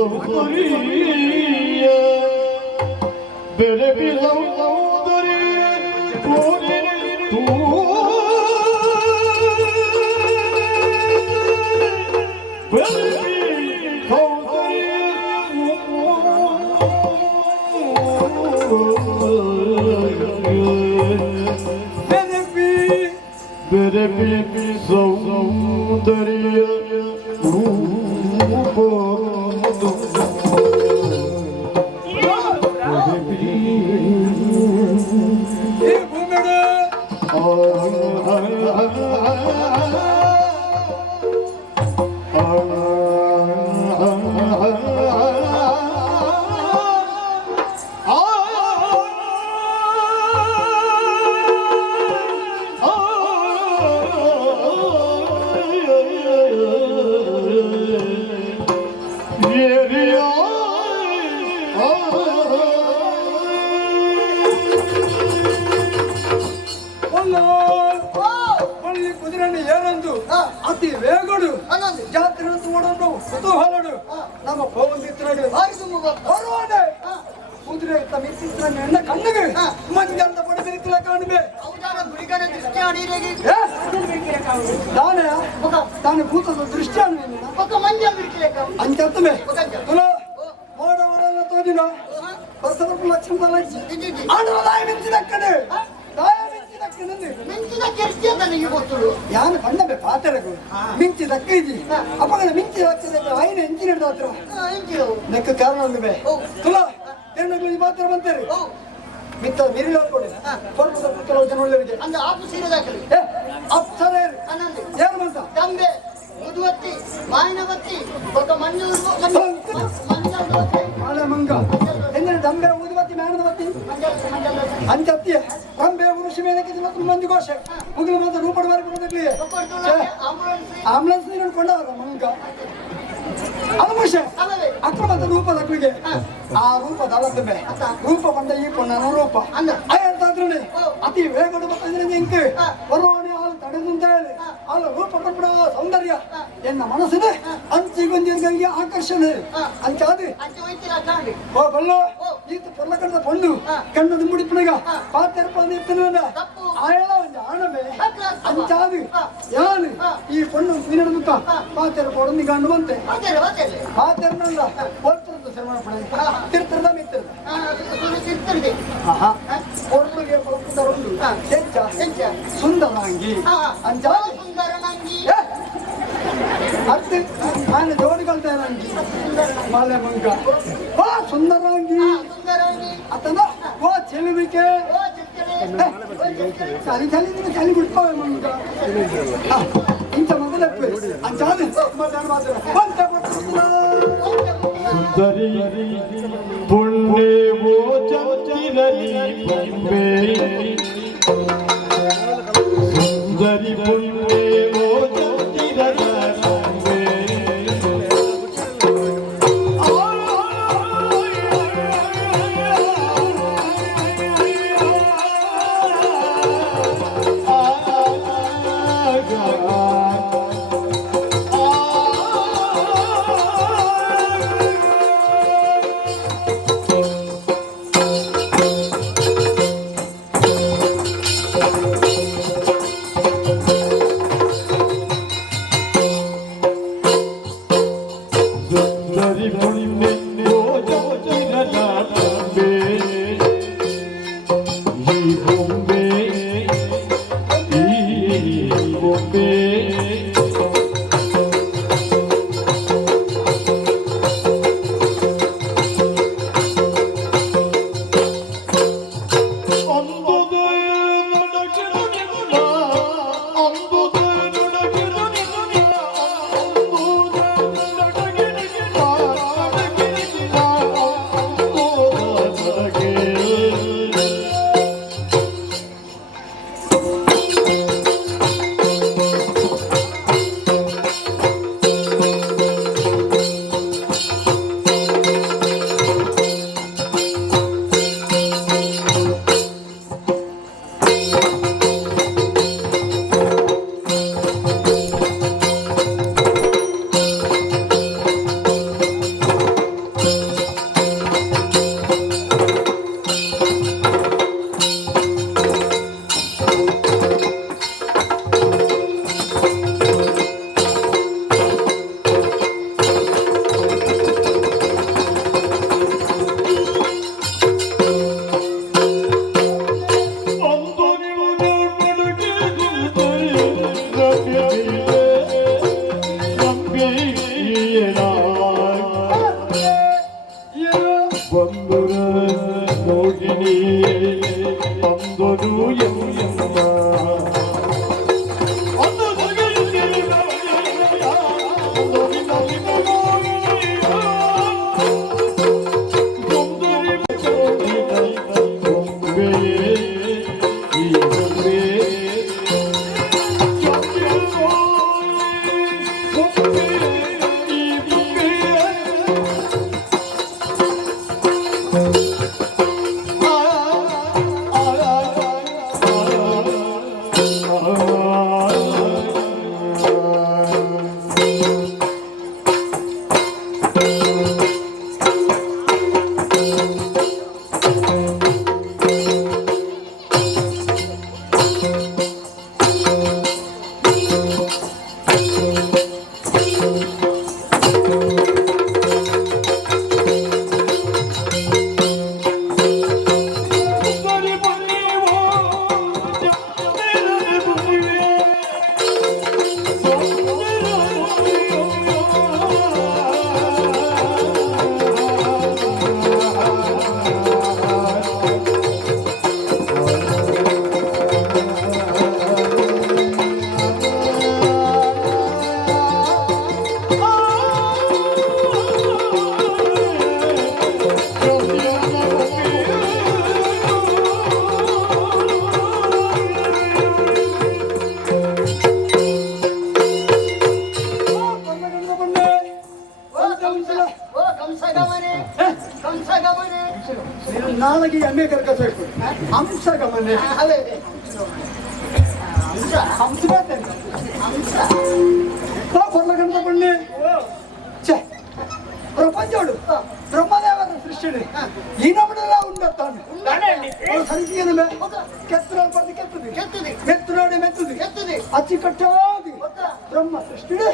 सौंदर्य मेरे भी सौंदर्य पूरे तू मेरे भी सौंदर्य रूप ಅತಿ ವೇಗಡು ಜಾತ್ರೆ ನೋಡೋದು ಕುತೂಹಲಡು ನಮ್ಮ ಪೌಂದಿತ್ರಡು ಬರುವಾನೆ ಕುದುರೆ ಮಿತ್ರ ನನ್ನ ಕಣ್ಣಿಗೆ ಮಂಜಂತ ಪಡೆದಿರಿಕಲ ಕಾಣಬೆ ತಾನೆ ಭೂತದ ದೃಷ್ಟಿ ಅಂಚತ್ತಮೆ ತುಲ ಮಾಡೋವರೆಲ್ಲ ತೋದಿನ ಬಸವಪ್ಪ ಲಕ್ಷ್ಮಣ ಆಡುವುದಾಯ ಮಿಂಚಿದಕ್ಕನೆ ಯಾನು ಬಂದಬೆ ಪಾತ್ರೆಗೂ ಮಿಂಚಿ ದಕ್ಕೈಜಿ ಅಪ್ಪಗಳ ಮಿಂಚಿ ಹಾಕ್ತಿದ್ದ ಐನ ಎಂಚಿನ ಹತ್ರ ನೆಕ್ಕ ಕಾರಣ ಒಂದುಬೆ ತುಲ ಎರಡಲ್ಲಿ ಮಾತ್ರ ಬಂತಾರೆ ಮಿತ್ತ ಮಿರಿಲು ಹಾಕೊಂಡು ಸ್ವಲ್ಪ ಕೆಲವು ಜನ ಒಳ್ಳೆಯವರಿಗೆ ಅಂದ್ರೆ ಆಪು ಸೀರೆದಾಕಲಿ ಅಪ್ಸರ ಯಾರು ಬಂತ ದಂಬೆ ಮುದುವತ್ತಿ ಮಾಯಿನವತ್ತಿ ಒಬ್ಬ ಮಳೆ ಮಂಗ ಎಂದ್ರೆ ದಂಬೆ ಊದುವತ್ತಿ ಮಾಯಿನವತ್ತಿ ಅಂಚತ್ತಿ ರಂಬೆ ಉರುಷಿ ಮೇಲಕ್ಕೆ ಮಂಜು ಘೋಷ ಮುಗಿಲು ಮಾತ್ರ ರೂಪಡ ಬಾರಿ ಆಂಬುಲೆನ್ಸ್ ನೀರು ಕೊಂಡವರ ಮಂಗ ಅವಮುಷ ಅಕ್ರಮದ ರೂಪದ ಅಕ್ಕಳಿಗೆ ಆ ರೂಪದ ಅವತ್ತಮೆ ರೂಪ ಬಂದ ಈ ಪೊಣ್ಣನ ರೂಪ ಅಯ್ಯಂತಾದ್ರೆ ಅತಿ ವೇಗಡು ಬಂದ್ರೆ ಎಂಕೆ ಬರುವಾನೆ ಹಾಲು ತಡೆದು ಅಂತ ಹೇಳಿ ಹಾಲು ರೂಪ ಕೊಟ್ಬಿಡುವ ಸೌಂದರ್ಯ ಎನ್ನ ಮನಸ್ಸಿನ ಅಂಚಿಗೊಂದಿಗೆ ಆಕರ್ಷಣೆ ಅಂಚಾದಿ ಓ ಬಲ್ಲು ಈತ ಪೊಲ್ಲ ಕಣ್ಣದ ಪೊಂಡು ಕಣ್ಣದ ಮುಡಿಪಿನಗ ಪಾತೆರಪ್ಪ ಎತ್ತನ ಆಯಳ ಒಂದು ಆಣಬೆ ಅಂಚಾದಿ ಯಾನು ಈ ಪೊಣ್ಣು ಮೀನಡುತ್ತ ಪಾತೆರಪ್ಪ ಒಡಂದಿ ಗಂಡು ಬಂತೆ ಪಾತೆರನಲ್ಲ ಒತ್ತರದ ಶ್ರವಣ ಪಡ ತಿರ್ತದ ಮಿತ್ರದೆ ಒರ್ಲಿಗೆ ಪೊಕ್ಕದರೊಂದು ಹೆಚ್ಚ ಸುಂದರಾಂಗಿ ಅಂಚಾದಿ ಅರ್ಥ ನಾನು ಜೋಡಿಕೊಳ್ತೇನೆ ಮಾಲೆ ಮಂಗ ಓ ಸುಂದರಾಂಗಿ ಅತನ ಓ ಚೆಲುವಿಕೆ ಚಲಿ ಚಲಿ ಚಲಿ ಬಿಡ್ತಾವೆ ಮಂಗ ಇಂಥ ಮೊದಲ ಅಂಚಾದಿ ಸುಂದರಿ ಪುಣ್ಯವೋ ಚಂಚಿರಲಿ ಪಂಬೆ ಸುಂದರಿ ಪುಣ್ಯವೋ ಚಂಚಿರಲಿ ಮೋಹಿನಿ ಅಂದರು ಯಮ್ಮ ನಾಳೆಗೆ ಎಮ್ಮೆ ಕರ್ಕೋಬೇಕು ಹಂಸ ಗಮನೆ ಹಂಸ ಬರ್ಲಕಂತ ಬನ್ನಿ ಪ್ರಪಂಚೋಡು ಬ್ರಹ್ಮದೇವರ ಸೃಷ್ಟಿಡು ఈనప్పుడలా ఉండతాను సరిగ్గా కెత్తనాడు పడి కెత్తది మెత్తునాడు మెత్తుది అచ్చి కట్టాది బ్రహ్మ సృష్టిడు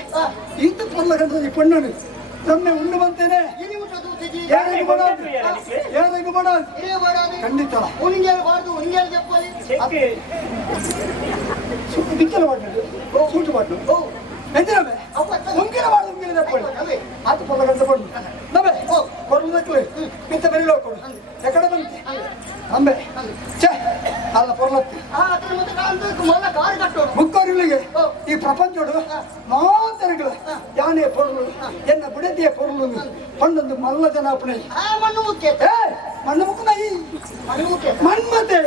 ఈత పొర్లకంటది పన్నను ಬ್ರಹ್ಮೆ ಉಂಡು ಬಂತೇನೆ ಏನಿಗೆ ಮಾಡೋದು ಖಂಡಿತ ಬಿಚ್ಚಲ ಮಾಡ್ಕೊಂಡು ಸೂಟು ಮಾಡ್ಕೊಂಡು ಎಂದಿನವೆ ಉಂಗಿನ ಮಾಡು ಉಂಗಿನ ತಪ್ಪಂడి ಆತು ಪೊಲ್ಲ ಗಂಟೆ ಬಂದು ನವೆ పొరలకి మిత్త బెరిలో కొడు ఎక్కడ ಬಂತಿ ಅಂಬೆ ಛೆ ಅಲ್ಲ పొరలకి ಮುಕ್ಕೋರಿಗಳಿಗೆ ಈ ಪ್ರಪಂಚೋಡು ಮಾತರಿಗಳು ಯಾನೇ ಪೊರ್ಲು ಎನ್ನ ಬುಡದಿಯ ಪೊರ್ಲು ಪಂಡೊಂದು ಮಲ್ಲ ಜನ ಅಪ್ಪಣೆ ಮಣ್ಣು ಮುಕ್ಕನ ಈ ಮನ್ಮತೆ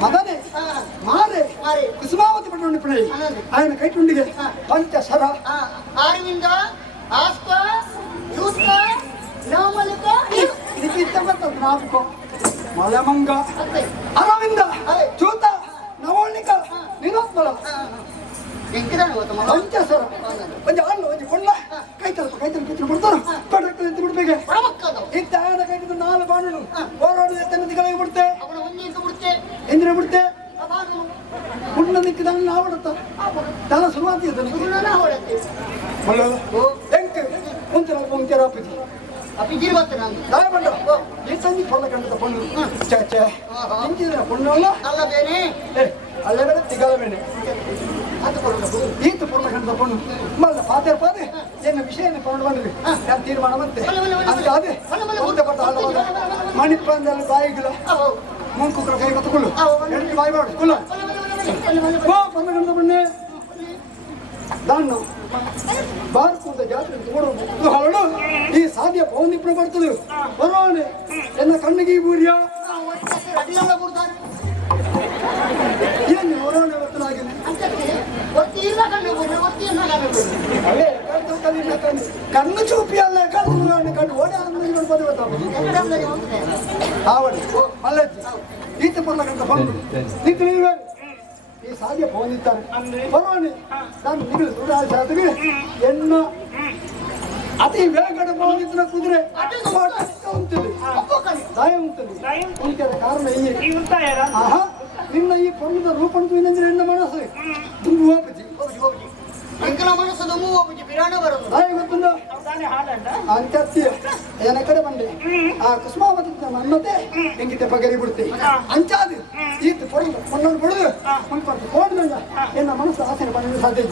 ಮದನೆ ಮಾರೆ ಕುಸುಮಾವತಿ ಪಟ್ಟಣ ಪಣೆ ఆయన ಕೈಟುಂಡಿಗೆ ಪಂಚಶರ ಅರವಿಂದ ಆಸ್ಪ ಯೂಸ್ಕ ನಾಮಲಿಕ ಇದಕ್ಕೆ ಇಷ್ಟ ಬರ್ತದೆ ನಾಲ್ಕು ಮಲಮಂಗ ಅರವಿಂದ ಚೂತ ನವೋಣಿಕ ನಿರೋತ್ಮಲ ಪಂಚಸರ ಒಂದು ಹಣ್ಣು ಒಂದು ಕೊಂಡ ಕೈ ತಲುಪ ಕಿತ್ತು ಬಿಡ್ತಾರ ಪಡಕ್ಕೆ ಎತ್ತಿ ಬಿಡ್ಬೇಕೆ ಇತ್ತ ಆದ ಕೈಟಿದ್ದು ನಾಲ್ಕು ಬಾಣನು ಹೋರಾಡು ಎತ್ತನ ಗಳಿಗೆ ಬಿಡ್ತೆ ಎಂದಿನ ಬಿಡ್ತೆ ಮುನ್ನ ನಿಕ್ಕಿದ ಆವಡತ್ತ ತನ ಶುರುವಾತಿ ಎಂಕ್ ಮುಂಚೆ ಮುಂಚೆ ಅಪ್ಪಿಜಿ ಅಪ್ಪಿಜಿರ್ ಬರ್ತೇನೆ ನಾನು ದಾಯ ಬಂದ ಈ ಸಂಜೆ ಪೊಲ್ಲ ಕಂಡದ ಪೊಣ್ಣು ಚಾಚೆ ಇಂಚಿನ ಪೊಣ್ಣು ಅಲ್ಲ ಬೇನೆ ಅಲ್ಲೇ ಬೇಡ ತಿಗಲ ಬೇನೆ ಈತ ಪೊಲ್ಲ ಕಂಡದ ಪೊಣ್ಣು ಮಲ್ಲ ಪಾತೆ ಪಾದೆ ಏನು ವಿಷಯ ಕೊಂಡು ಬಂದ್ರಿ ನಾನು ತೀರ್ಮಾನ ಬಂತೆ ಅಂತ ಅದೇ ಮುಂದೆ ಪಟ್ಟ ಆದ ಮಣಿಪ್ಪಂದಲ್ಲಿ ಬಾಯಿಗಿಲ್ಲ ಮುಂಕುಕ್ರ ಕೈ ಕತ್ತುಕೊಳ್ಳು ಎರಡು ಬಾಯಿ ಮಾಡು ಕುಲ್ಲ ಪೊಲ್ಲ ಕಂಡದ ಪೊಣ್ಣೆ ದಾನ್ನು ಭಾರತದ ಜಾತ್ರೆ ಹರಡು ಈ ಸಾಧ್ಯ ಪೌಂದಿಪ್ಪು ಬರ್ತದೆ ಬರೋಣೆ ಎನ್ನ ಕಣ್ಣಿಗೆ ಬೂರ್ಯ ಏನು ಹೊರೋಣೆ ಗೊತ್ತಲಾಗಿದೆ ಕಣ್ಣು ಚೂಪಿ ಅಲ್ಲ ಕಣ್ಣು ಕಣ್ಣು ಓಡಿ ಆವಡಿ ಅಲ್ಲಜ್ಜಿ ಈತ ಬರ್ಲಕ್ಕಂತ ಬಂದು ನಿಂತು ನೀವೇ ಈ ಸಾಧ್ಯ ಪೌಂದಿತ್ತಾರೆ ಬರೋಣೆ ನಾನು ನಿಗಲು ಸುಧಾರಿಸಾದಿಗೆ ಎನ್ನ ಅತಿ ವೇಗದ ಪೌಂದಿತ್ತಿನ ಕುದುರೆ ಉಂಟದೆ ದಾಯ ಉಂಟದೆ ಕಾರಣ ಆಹಾ ನಿನ್ನ ಈ ಪೊಣ್ಣದ ರೂಪಂತು ಏನಂದ್ರೆ ಎನ್ನ ಮನಸ್ಸು ತುಂಬು ಹೋಪಜಿ ಎಂಕಲ ಮನಸ್ಸು ಹೋಪಜಿ ಬಿರಾಣ ಬರೋದು ದಾಯ ಗೊತ್ತುಂಡ ಅಂತ್ಯ ಏನ ಕಡೆ ಬಂದೆ ಆ ಕುಸುಮಾವತಿ ಮನ್ಮತೆ ಎಂಗಿತೆ ಪಗರಿ ಬಿಡುತ್ತೆ ಅಂಚಾದು ಈತ ಪೊಣ್ಣನ್ನು ಬಿಡುದು ಮುಂದ್ಬಾರ್ದು ಕೋಡ್ದಂಗ ಎನ್ನ ಮನಸ್ಸು ಆಸೆನ ಪಡೆದು ಸಾಧ್ಯ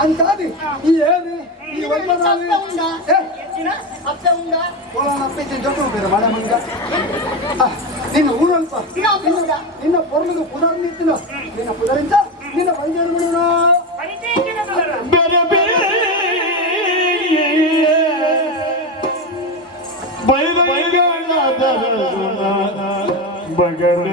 ಅಂಚಾದು ಈ ಏರು ಈ ಅಪ್ಪ ಉಂಡಾ ಏ ಹೆಚ್ಚಿನ ಅಪ್ಪ ಉಂಡಾ ಕೋಲಾನ ಅಪ್ಪೈತೆ ಜೊತೆ ಬೇರೆ ಮಾಡ ಮಂಗ ನಿನ್ನ ಊರಲ್ಪ ನಿನ್ನ ಪೊರ್ಲದು ಪುನರ್ ನಿಂತಿನ ನಿನ್ನ ಪುದರಿಂದ ನಿನ್ನ ವೈದ್ಯರು ಮಾಡೋಣ ಬೇರೆ ಬೇರೆ ಬೈರಂಗದ ಬಗಡ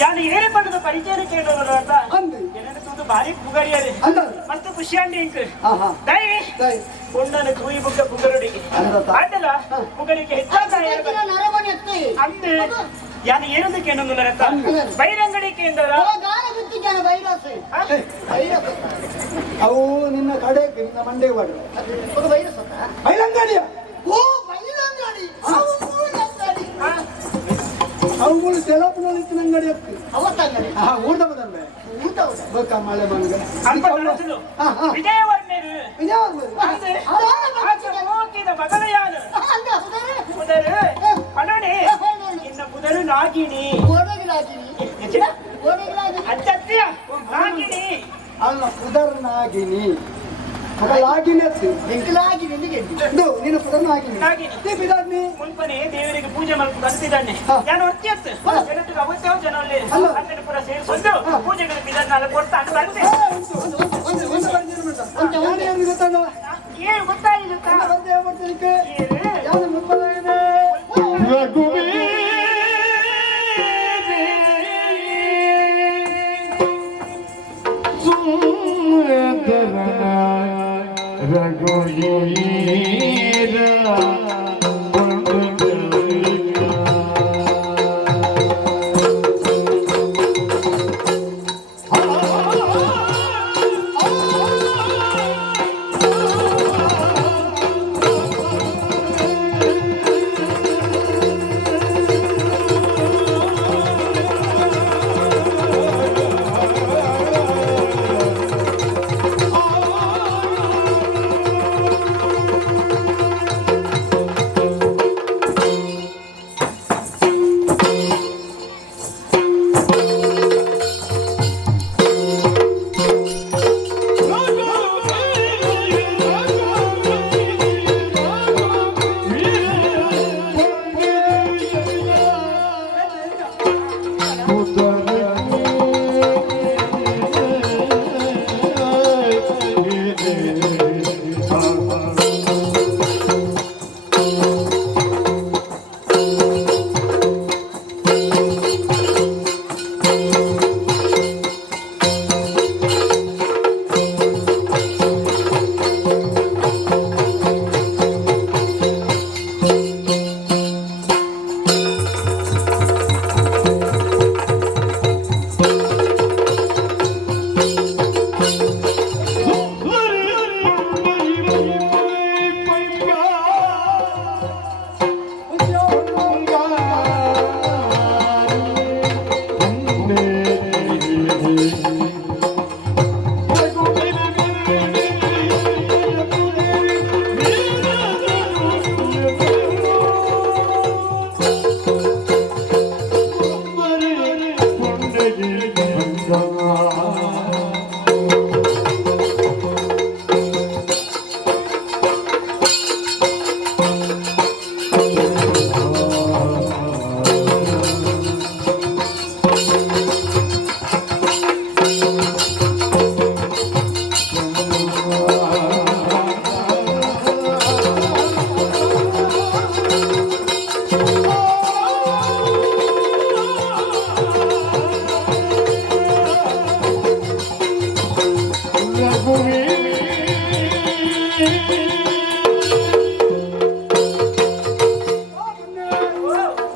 ಯಾರು ಏನೇ ಪಡೆದ ಪರಿಚಯ ಕೇಳೋರು ಅಂತ ಅಂದು ಏನಂತೂ ಭಾರಿ ಪುಗರಿಯಾರೆ ಅಂದ ಮಸ್ತ್ ಖುಷಿಯಾಗಿ ಇಂಕ್ ಆಹಾ ದೈ ದೈ ಕೊಂಡನ ಕೂಯಿ ಬುಕ್ಕ ಪುಗರಡಿಗೆ ಅಂದತ ಆಟಲ ಪುಗರಿಗೆ ಹೆಚ್ಚಾದ ನರಮಣಿ ಎತ್ತಿ ಅಂದೆ ಯಾರು ಏನಂತ ಕೇಳೋದು ರತ್ತ ಬೈರಂಗಡಿ ಕೇಂದ್ರ ಗಾನ ಬಿತ್ತಿದ್ದಾನೆ ವೈರಸ್ ವೈರಸ್ ಅವು ನಿನ್ನ ಕಡೆ ನಿನ್ನ ಮಂಡೆ ಬಾಡು ಅದು ವೈರಸ್ ಅಂತ ಬೈಲಂಗಡಿಯ ಓ ಬೈಲಂಗಡಿ ಅವುಗಳು ತೆಲಪುನಲ್ಲಿ ಇತ್ತಿನ ಅಂಗಡಿ ಹತ್ತಿ ಅವತ್ತಂಗಡಿ ಊಟ ಬಂದಂಬೆ ಊಟ ಊಟ ಬೊಕ್ಕ ಮಳೆ ಮಂಗ ಅಲ್ಪನಸಲು ವಿಜಯವರ್ಣರು ಅಂದೆ ಹೋಗಿದ ಮಗಳ ಯಾರು ಅಂದ ಹುದರೆ ಪುದರು ಪಡಣೆ ಇನ್ನ ಪುದರು ನಾಗಿಣಿ ಓಡಗಿಲಾಗಿನಿ ಓಡಗಿಲಾಗಿನಿ ಅಚ್ಚತ್ಯ ನಾಗಿಣಿ ಅಲ್ಲ ಪುದರ್ನಾಗಿನಿ ಮಗಳಾಗಿನಿ ಹತ್ತಿ ಬೆಂಕಲಾಗಿ ನಿನಗೆ ನೀನು ಪುದರ್ನಾಗಿನಿ ನಾಗಿನಿ ಬಿದಾಗ್ನಿ ಮುನ್ಪನೆ ದೇವರಿಗೆ ಪೂಜೆ ಮಾಡ್ಕೊಂಡು ಕಲಿಸಿದ್ದಾನೆ ನಾನು ಹೊತ್ತಿಯತ್ತು ಜನಕ್ಕೆ ಅವಶ್ಯ ಜನರಲ್ಲಿ ಅದನ್ನು ಪುರ ಸೇರಿಸೊಂದು ಪೂಜೆಗಳ ಬಿದ್ದಾದ್ಮೇಲೆ ಕೊಡ್ತಾನೆ ಬಂದೆ ಗೊತ್ತಾಗ ಏನು ಗೊತ್ತಾಗಿರುತ್ತಾ ಬಂದೆ ಮಾಡ್ತೀನಿ ಯಾರು ಮುನ್ಪದಾಗಿದೆ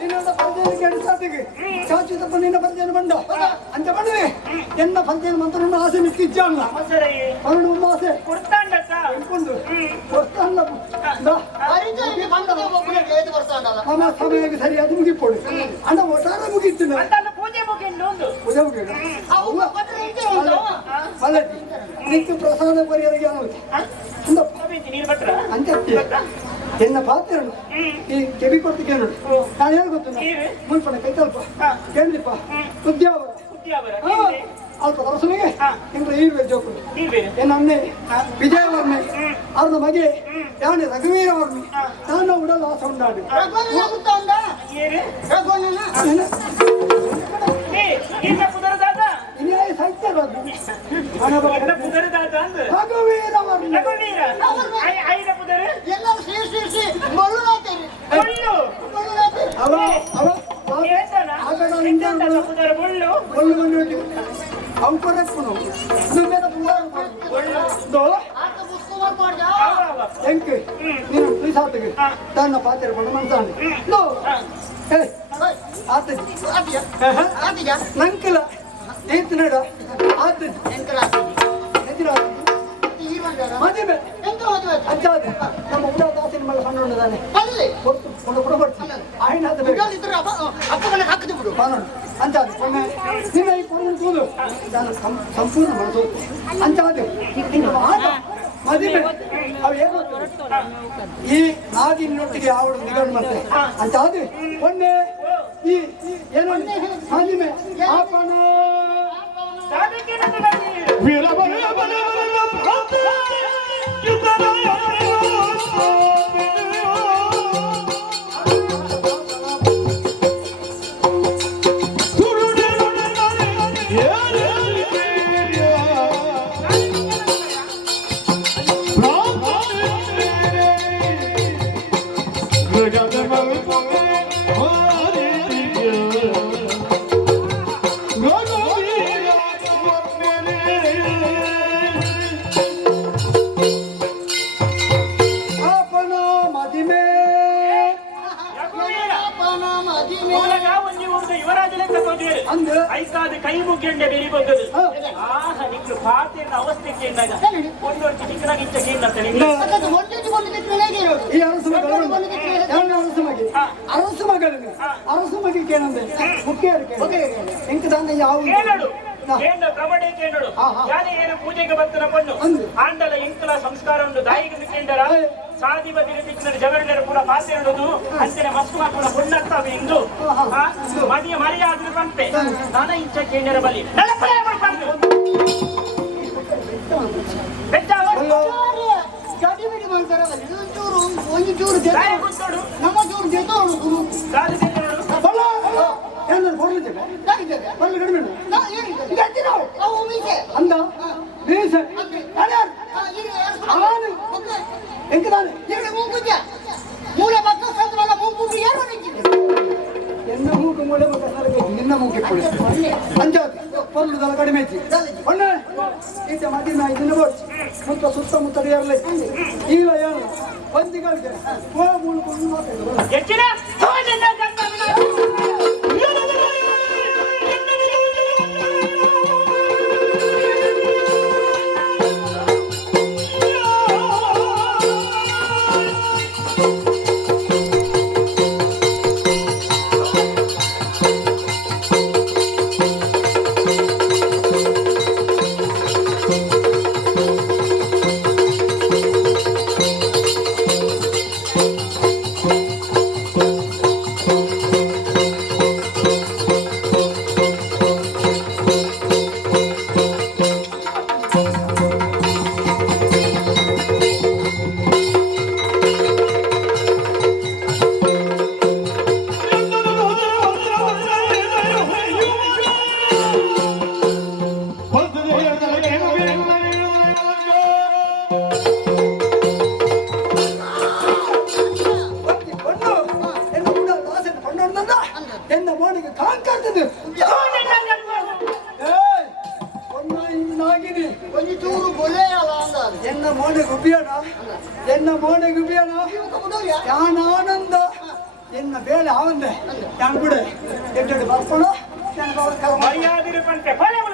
ನಿನ್ನ ಪಂಚಾಯತ್ ಕೇಳಿಸಾತಿಗೆ ಚಾಚು ತಪ್ಪ ನಿನ್ನ ಪಂಚಾಯತ್ ಬಂಡ ಅಂತ ಬಂದ್ವಿ ಎನ್ನ ಪಂಚಾಯತ್ ಮಂತ್ರ ಆಸೆ ಮಿಕ್ಕಿಜ್ಜಲ್ಲ ಸರಿ ಅವನು ಒಂದು ಆಸೆ ಕೊಡ್ತಾಂಡಕ್ಕ ಅನ್ಕೊಂಡು ಕೊಡ್ತಾನಲ್ಲ ಪರಿಚಯ ಬಂದದ ಒಬ್ಬನಿಗೆ 5 ವರ್ಷ ಆಗಲ್ಲ. ನಮ್ಮ ಸಮಯಕ್ಕೆ ಸರಿಯಾದ ಮುಗಿಪೋಡು ಅಣ್ಣ ಒಟ್ಟಾರೆ ಮುಗಿತ್ತು ಅಂತಲ್ಲ ಪೂಜೆ ಮುಗಿಂಡು ಒಂದು ಪೂಜೆ ಮುಗಿದ ಅವು ಕೊಟ್ಟರೆ ಇಂತೆ ಉಂಟು. ಮಲತಿ ನಿತ್ಯ ಪ್ರಸಾದ ಪರಿಹಾರಿಗೆ ಅನ್ನೋದು ನೀರು ಭಟ್ರ ಅಂತ್ಯ ಎನ್ನ ಪಾತ್ರನು ಈ ಕೆವಿ ಕೊಟ್ಟು ಕೇಳು ನಾನು ಹೇಳಿ ಗೊತ್ತು ಮುಲ್ಪನ ಕೈತಲ್ಪ ಕೇಳಿಪ್ಪ ಉದ್ಯಾವರ ಉದ್ಯಾವರ ಅಲ್ಪ ತರಸುನಿಗೆ ಇಂದ್ರ ಈರುವೆ ಜೋಕು ನೀರು ಎನ್ನ ಅನ್ನೆ ವಿಜಯವರ್ಮೆ ಅವ್ರನ್ನ ಮಗೆ ಯಾವಣಿ ರಘುವೀರ ವರ್ಮಿ ನಾನು ಉಡಲು ಆಸೆ ಉಂಟಾಡಿ ರಘುವನ್ನ ಗೊತ್ತುಂಟಾ? ಏರು ರಘುವನ್ನ ಇನ್ನ ಪುದರದಾದ ಇನ್ಯಾಯ ಸಾಹಿತ್ಯ ಎನ್ನ ಪುದರದಾದ ಅಂದ ರಘುವೀರ ವರ್ಮಿ ರಘುವೀರ ಐನ ಪುದರ ಎಲ್ಲರೂ ಸೇರಿಸಿ ಬಳ್ಳುನಾತೀರಿ ಬಳ್ಳು ಬಳ್ಳುನಾತೀರಿ ಅವ ಅವ ಏತನ ಆಗಡ ಎಂತೆಂತದ ಪುದರ ಬಳ್ಳು ಒಳ್ಳೆ ಬಂದು ಅವು ಕೊರಪ್ಪನು ಮೇಲೆ ಬಳ್ಳು ದೋ ಆತ ಪುಸ್ತಕ ಮಾಡ್ದ ಎಂಕೆ ನೀನು ಪ್ಲೀಸ್ ಆತಗೆ ತನ್ನ ಪಾತ್ರೆ ಬಂದು ಮನ್ಸಾನೆ ನೋ ಹೇ ಆತಗೆ ಆತಿಯ ಆತಿಯ ನಂಕಿಲ್ಲ ಏತ್ ನಡ ಆತಗೆ ಎಂಕಲ ಆತಿಯ ಎದಿರ ಈರುವಂಡರ ಮದುವೆ ಎಂತ ಮದುವೆ ಅಜ್ಜಾದ ನಮ್ಮ ಉಡ ದಾಸಿನ ಮೇಲೆ ಸಣ್ಣ ಉಂಡದಾನೆ ಅಲ್ಲಿ ಕೊಟ್ಟು ಕೊಂಡು ಕೊಡಬರ್ತೀನಿ ಆಯ್ನ ಆತ ಬೇಕು ಇದ್ರೆ ಅಕ್ಕ ಮನೆ ಹಾಕಿದ್ದು ಬಿಡು ಕಾನೂನು ಅಂಚಾದ ಒಮ್ಮೆ ನಿನ್ನ ಈ ಕೊಡು ಕೂದು ನಾನು ಸಂಪೂರ್ಣ ಮನಸ್ಸು ಅಂಚಾದ ಆತ ಮದುವೆ ಅವು ಏನು ಈ ನಾಗಿನೊಟ್ಟಿಗೆ ಅವಳು ನಿಗಮ ಮತ್ತೆ ಅಂಚಾದ ಒಮ್ಮೆ ಈ ಏನು ಮದುವೆ ಆಪಣ ಸಾಧಕ್ಕೆ ನನ್ನ ಬಂದಿರು ವೀರ ಬಲ ಬಲ ಬಲ ಭಕ್ತ ಯುದ್ಧದ ಆಪಣ ಮದುವೆ ಮೂಲಗ ಒಂಜಿ ಒಂದು ಯುವರಾಜ ಲೆಕ್ಕ ತೋಜೇರು ಅಂದು ಐಕಾದ ಕೈ ಮುಗ್ಗೆಂಡೆ ಬೆರಿ ಬಗ್ಗದು ಹ. ಆಹ ನಿಕ್ಕು ಪಾತಿನ ಅವಸ್ಥೆಗೆ ಎಂದಾಗ ಒಂದು ವರ್ಷ ಚಿಕ್ಕನಾಗಿ ಇಚ್ಚಕ್ಕೆ ಏನಂತ ಈ ಅರಸು ಮಗಳು ಎರಡು ಅರಸು ಮಗಿ ಅರಸು ಮಗಳನ್ನು ಅರಸು ಮಗಿ ಕೇಳಂದೆ ಮುಖ್ಯ ಎಂಕ ದಾಂಡ ಯಾವ ಕೇಳಡು ಕೇಂದ್ರ ಪ್ರಮಡೆ ಕೇಳಡು ಯಾನೇ ಏನು ಪೂಜೆಗೆ ಬರ್ತನ ಪಣ್ಣು ಅಂದು. ಆಂಡಲ ಇಂಕಲ ಸಂಸ್ಕಾರ ಉಂಟು ದಾಯಿಗೆ ಕೇಂದ್ರ ಸಾದಿ ಬದಿಗೆ ತಿಕ್ಕಿನ ಜಗಣ್ಣರು ಕೂಡ ಪಾಸೆ ಇಡುದು ಅಂತೆನೆ ಮಸ್ತು ಮಕ್ಕಳ ಪುಣ್ಣತ್ತವೆ ಎಂದು ಮದಿಯ ಮರ್ಯಾದೆ ಬಂತೆ ನಾನ ಇಂಚ ಕೇಂದ್ರ ಬಲಿ ಬೆಟ್ಟ ಗಾಡಿ ಬಿಡಿ ಮಾಡ್ತಾರ ಚೂರು ಒಂದು ಚೂರು ದಾಯ ಗೊತ್ತೋಡು ನಮ್ಮ ಚೂರು ಜೊತೆ ಗುರು ಸಾದಿ ಕೇಂದ್ರ ಬಲ್ಲ ಏನಾದ್ರು ಕೊಡ್ಲಿದ್ದೇವೆ ಬಲ್ಲ ಕಡಿಮೆ ಅವು ಮೀಸೆ ಅಂದ ಬೀಸ ಆನೆ ಎಂಕ ದಾನೆ ಮೂಗುಜ ಮೂಲ ಮಕ್ಕ ಸಂತವಲ್ಲ ಮೂಗುಜ ಯಾರು ನಿಂತಿದೆ ಎನ್ನ ಮೂಗು ಮೂಲೆ ಮಕ್ಕ ಸರಬೇಕು ನಿನ್ನ ಮೂಗಿ ಕೊಡಿ ಅಂಜಾತಿ ಪಲ್ಲುದಲ್ಲ ಕಡಿಮೆ ಇತ್ತು ಒಳ್ಳೆ ಈತ ಮದಿನ ಇದನ್ನ ಬೋಚ್ ಮುತ್ತ ಸುತ್ತಮುತ್ತ ಇರಲಿ ಈಗ ಏನು ಒಂದಿಗಳಿಗೆ ಮೂಳು ಮಾತಾಡಿದ್ರು ಹೆಚ್ಚಿನ ಕಾಂಕರ್ತದೆ ನಾಗಿನಿ ಒಂದು ಚೂರು ಬೊಲೆಯಲ್ಲ ಅಂದಾರೆ ಎನ್ನ ಮೋನೆ ಗುಬ್ಬಿಯಣ ಯಾನ ಆನಂದ ಎನ್ನ ಬೇಳೆ ಆವಂದೆ ಯಾನ್ ಬಿಡೆ ಎಡ್ಡೆಡು ಬರ್ಕೊಂಡು ಮರ್ಯಾದೆ ಪಂತೆ ಪಡೆದು